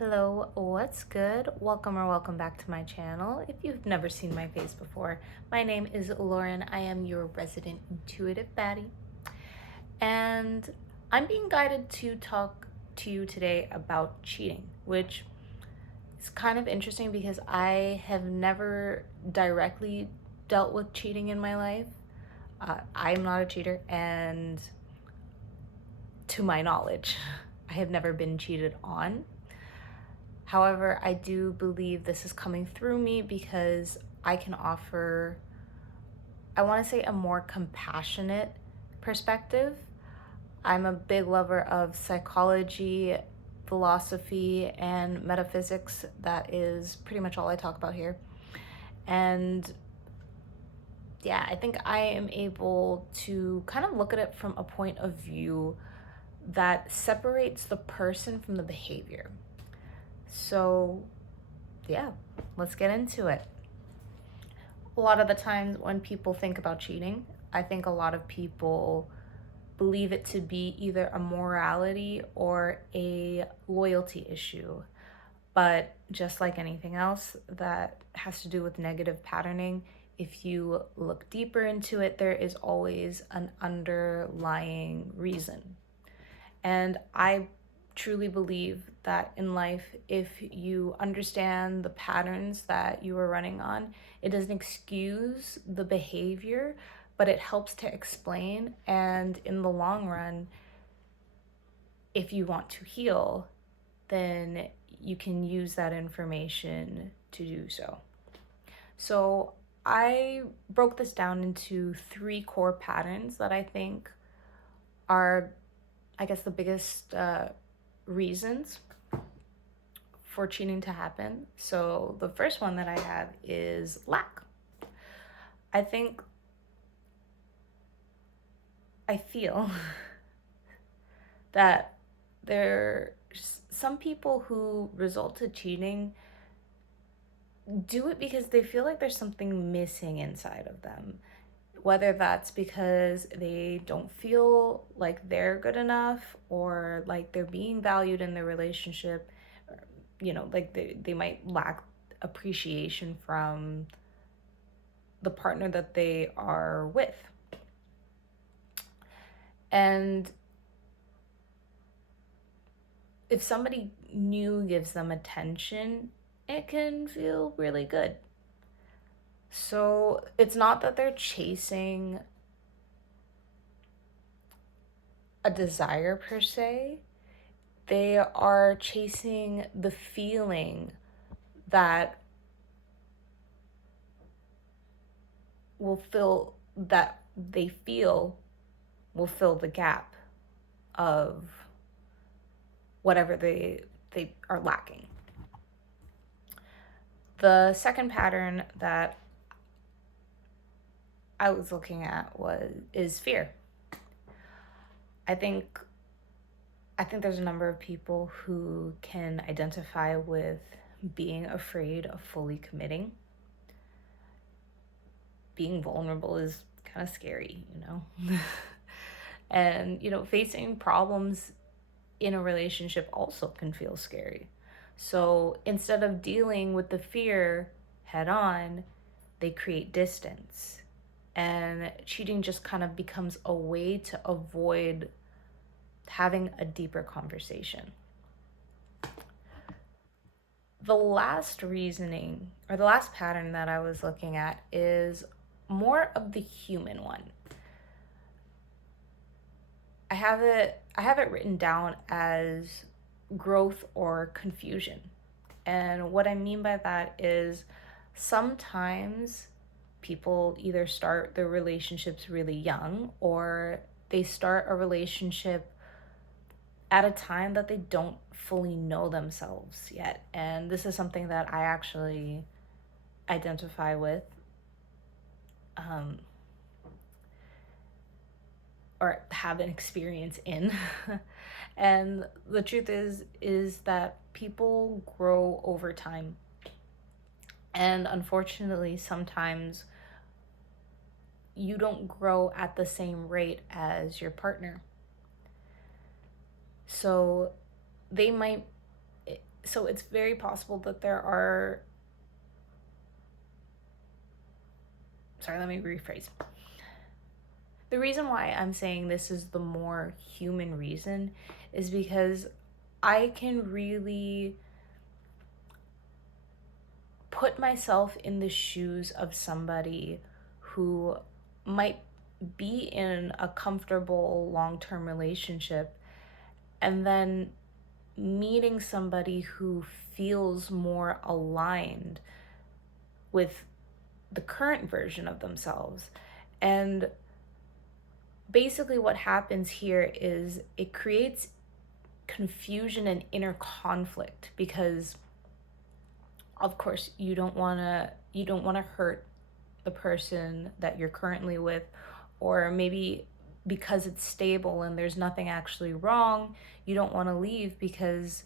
Hello, what's good? Welcome back to my channel. If you've never seen my face before, my name is Lauren. I am your resident intuitive baddie. And I'm being guided to talk to you today about cheating, which is kind of interesting because I have never directly dealt with cheating in my life. I'm not a cheater, and to my knowledge, I have never been cheated on. However, I do believe this is coming through me because I can offer, I want to say, a more compassionate perspective. I'm a big lover of psychology, philosophy, and metaphysics. That is pretty much all I talk about here. And yeah, I think I am able to kind of look at it from a point of view that separates the person from the behavior. So yeah, let's get into it. A lot of the times when people think about cheating, I think a lot of people believe it to be either a morality or a loyalty issue. But just like anything else that has to do with negative patterning, if you look deeper into it, there is always an underlying reason. And I truly believe that in life, if you understand the patterns that you are running on, it doesn't excuse the behavior, but it helps to explain. And in the long run, if you want to heal, then you can use that information to do so. So I broke this down into 3 core patterns that I think are, I guess, the biggest reasons for cheating to happen. So the first one that I have is lack. I think, I feel that there's some people who result to cheating do it because they feel like there's something missing inside of them. Whether that's because they don't feel like they're good enough or like they're being valued in their relationship, like they might lack appreciation from the partner that they are with. And if somebody new gives them attention, it can feel really good. So it's not that they're chasing a desire per se, they are chasing the feeling that they feel will fill the gap of whatever they are lacking. The second pattern that I was looking at is fear. I think there's a number of people who can identify with being afraid of fully committing. Being vulnerable is kind of scary, And, facing problems in a relationship also can feel scary. So instead of dealing with the fear head on, they create distance. And cheating just kind of becomes a way to avoid having a deeper conversation. The last reasoning, or the last pattern that I was looking at, is more of the human one. I have it written down as growth or confusion. And what I mean by that is sometimes people either start their relationships really young or they start a relationship at a time that they don't fully know themselves yet. And this is something that I actually identify with. Or have an experience in. And the truth is that people grow over time. And unfortunately, sometimes you don't grow at the same rate as your partner. So they might So it's very possible that there are, sorry, let me rephrase. The reason why I'm saying this is the more human reason is because I can really put myself in the shoes of somebody who might be in a comfortable long-term relationship and then meeting somebody who feels more aligned with the current version of themselves. And basically what happens here is it creates confusion and inner conflict because of course you don't want to hurt the person that you're currently with, or maybe because it's stable and there's nothing actually wrong, you don't want to leave because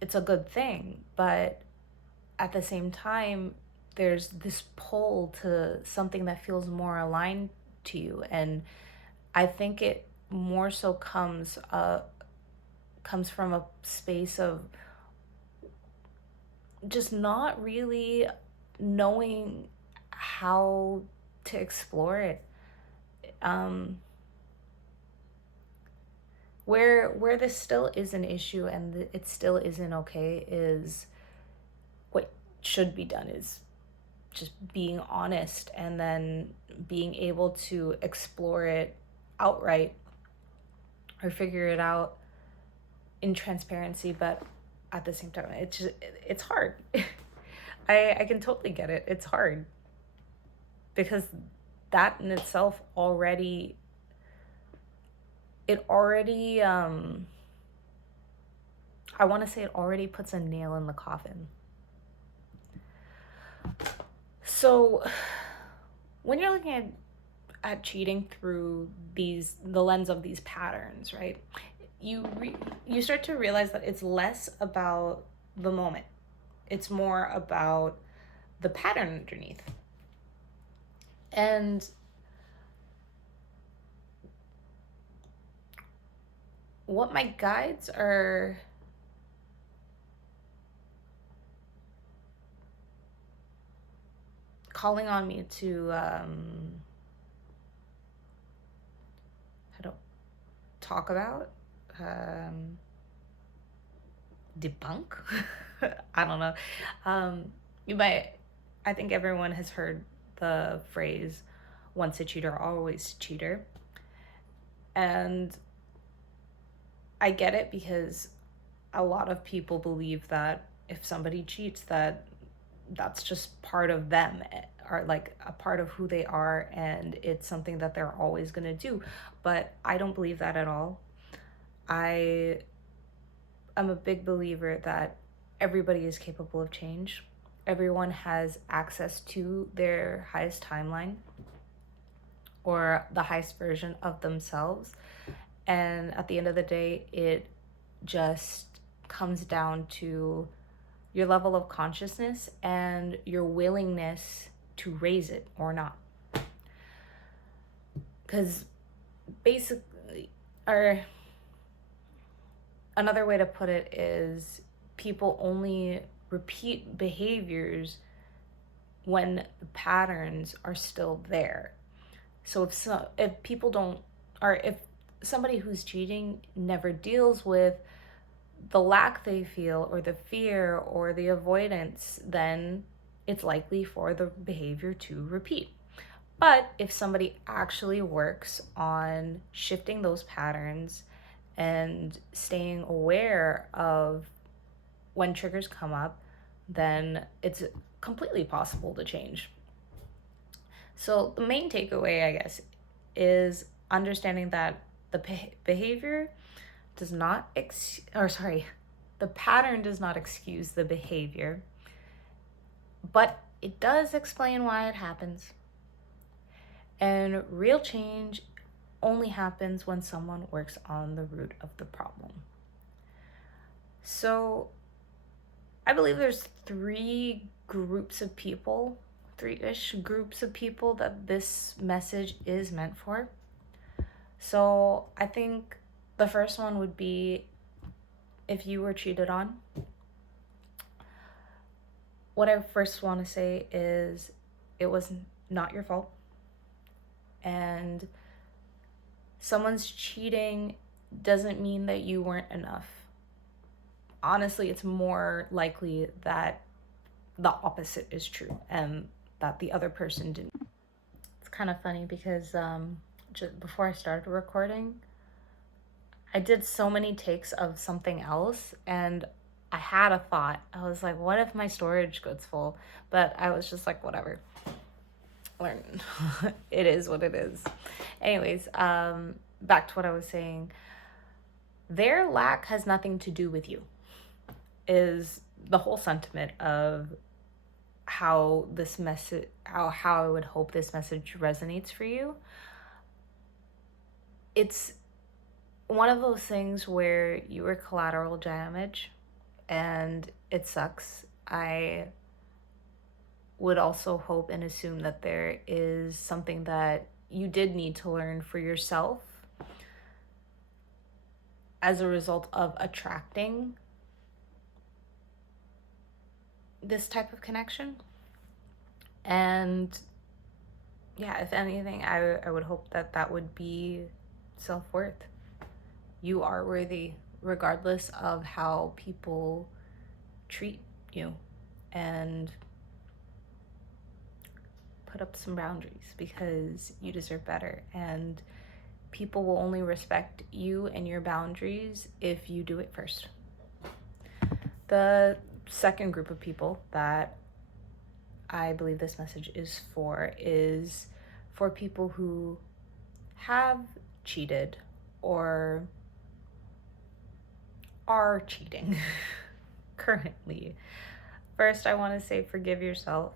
it's a good thing. But at the same time, there's this pull to something that feels more aligned to you. And I think it more so comes from a space of just not really knowing how to explore it. Where this still is an issue and it still isn't okay is what should be done is just being honest and then being able to explore it outright or figure it out in transparency. But at the same time, it's hard. I can totally get it. It's hard because that in itself already I want to say it already puts a nail in the coffin. So when you're looking at cheating through the lens of these patterns, right? You start to realize that it's less about the moment. It's more about the pattern underneath. And what my guides are calling on me to how to talk about, debunk. I don't know. I think everyone has heard the phrase, once a cheater, always a cheater. And I get it because a lot of people believe that if somebody cheats, that's just part of them, or like a part of who they are, and it's something that they're always going to do. But I don't believe that at all. I'm a big believer that everybody is capable of change. Everyone has access to their highest timeline or the highest version of themselves. And at the end of the day, it just comes down to your level of consciousness and your willingness to raise it or not. Because basically, or another way to put it is, people only repeat behaviors when the patterns are still there. So if people don't, or if somebody who's cheating never deals with the lack they feel or the fear or the avoidance, then it's likely for the behavior to repeat. But if somebody actually works on shifting those patterns and staying aware of when triggers come up, then it's completely possible to change. So the main takeaway, I guess, is understanding that the behavior does not the pattern does not excuse the behavior, but it does explain why it happens. And real change only happens when someone works on the root of the problem. So I believe there's three-ish groups of people that this message is meant for. So I think the first one would be if you were cheated on, what I first want to say is it was not your fault. And someone's cheating doesn't mean that you weren't enough. Honestly, it's more likely that the opposite is true and that the other person didn't. It's kind of funny because just before I started recording, I did so many takes of something else, and I had a thought. I was like, what if my storage gets full? But I was just like, whatever. Learn. It is what it is. Anyways, back to what I was saying. Their lack has nothing to do with you, is the whole sentiment of how this message, how I would hope this message resonates for you. It's one of those things where you were collateral damage and it sucks. I would also hope and assume that there is something that you did need to learn for yourself as a result of attracting this type of connection. And yeah, if anything, I would hope that that would be self-worth. You are worthy regardless of how people treat you, and put up some boundaries because you deserve better. And people will only respect you and your boundaries if you do it first. The second group of people that I believe this message is for people who have cheated or are cheating currently. First, I want to say forgive yourself.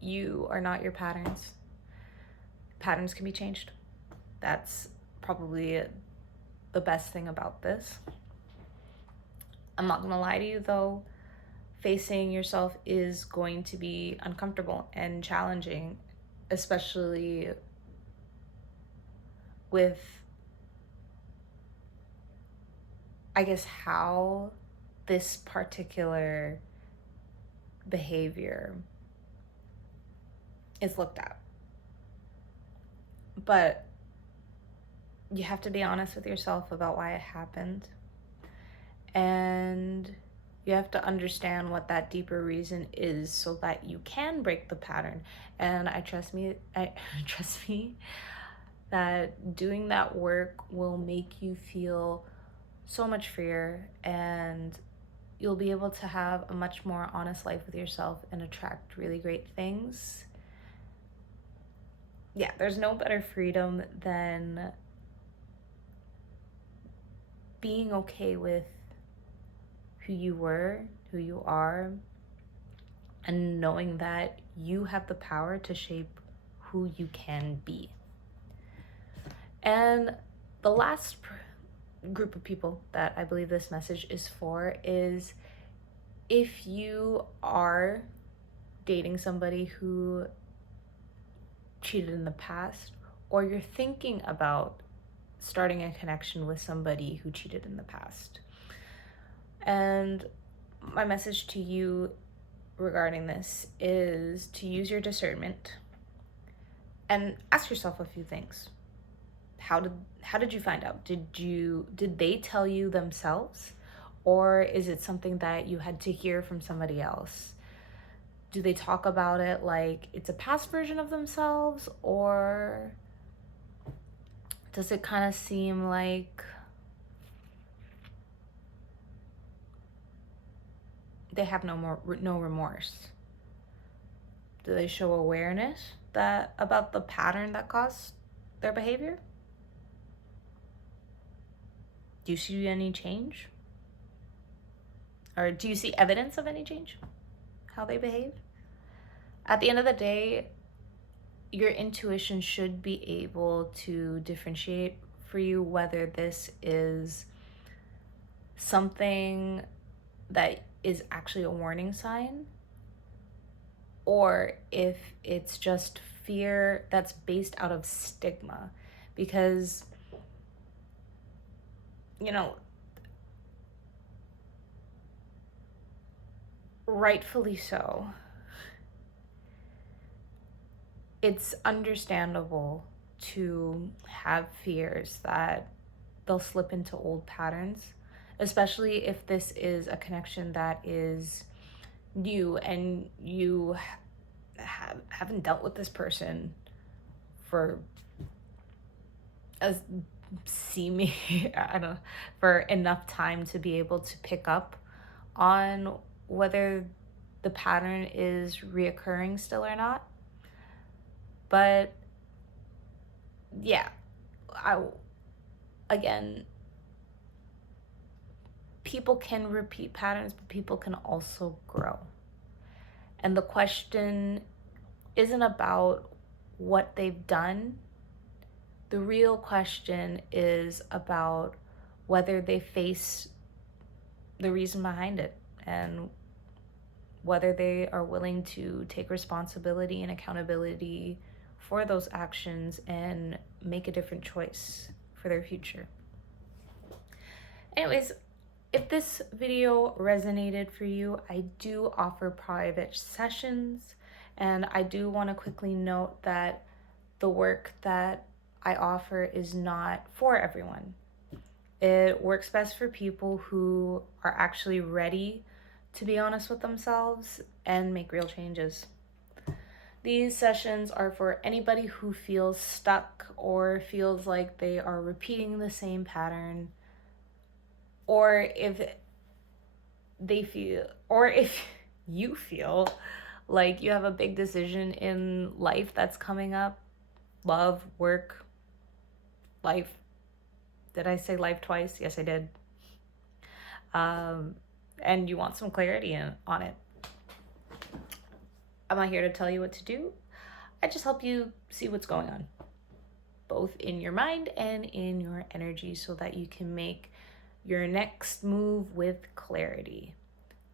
You are not your patterns. Patterns can be changed. That's probably the best thing about this. I'm not gonna lie to you though, facing yourself is going to be uncomfortable and challenging, especially with, I guess, how this particular behavior is looked at. But you have to be honest with yourself about why it happened. And you have to understand what that deeper reason is so that you can break the pattern. And trust me that doing that work will make you feel so much freer, and you'll be able to have a much more honest life with yourself and attract really great things. Yeah, there's no better freedom than being okay with who you were, who you are, and knowing that you have the power to shape who you can be. And the last group of people that I believe this message is for is if you are dating somebody who cheated in the past, or you're thinking about starting a connection with somebody who cheated in the past. And my message to you regarding this is to use your discernment and ask yourself a few things. How did you find out? Did they tell you themselves, or is it something that you had to hear from somebody else? Do they talk about it like it's a past version of themselves, or does it kind of seem like they have no remorse? Do they show awareness about the pattern that caused their behavior? Do you see any change? Or do you see evidence of any change? How they behave? At the end of the day, your intuition should be able to differentiate for you whether this is something that is actually a warning sign, or if it's just fear that's based out of stigma. Because, rightfully so, it's understandable to have fears that they'll slip into old patterns, especially if this is a connection that is new and you haven't dealt with this person for as seeming I don't know, for enough time to be able to pick up on whether the pattern is reoccurring still or not. But yeah, again, people can repeat patterns, but people can also grow. And the question isn't about what they've done. The real question is about whether they face the reason behind it and whether they are willing to take responsibility and accountability for those actions and make a different choice for their future. Anyways, if this video resonated for you, I do offer private sessions, and I do want to quickly note that the work that I offer is not for everyone. It works best for people who are actually ready to be honest with themselves and make real changes. These sessions are for anybody who feels stuck or feels like they are repeating the same pattern, or if you feel like you have a big decision in life that's coming up. Love, work, life. Did I say life twice? Yes, I did. And you want some clarity on it. I'm not here to tell you what to do. I just help you see what's going on, both in your mind and in your energy, so that you can make your next move with clarity.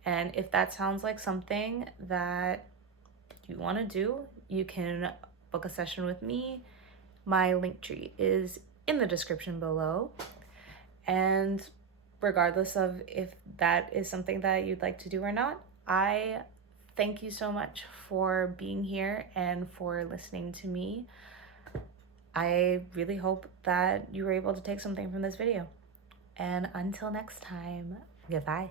And if that sounds like something that you want to do, you can book a session with me. My link tree is in the description below. And regardless of if that is something that you'd like to do or not, I thank you so much for being here and for listening to me. I really hope that you were able to take something from this video. And until next time, goodbye.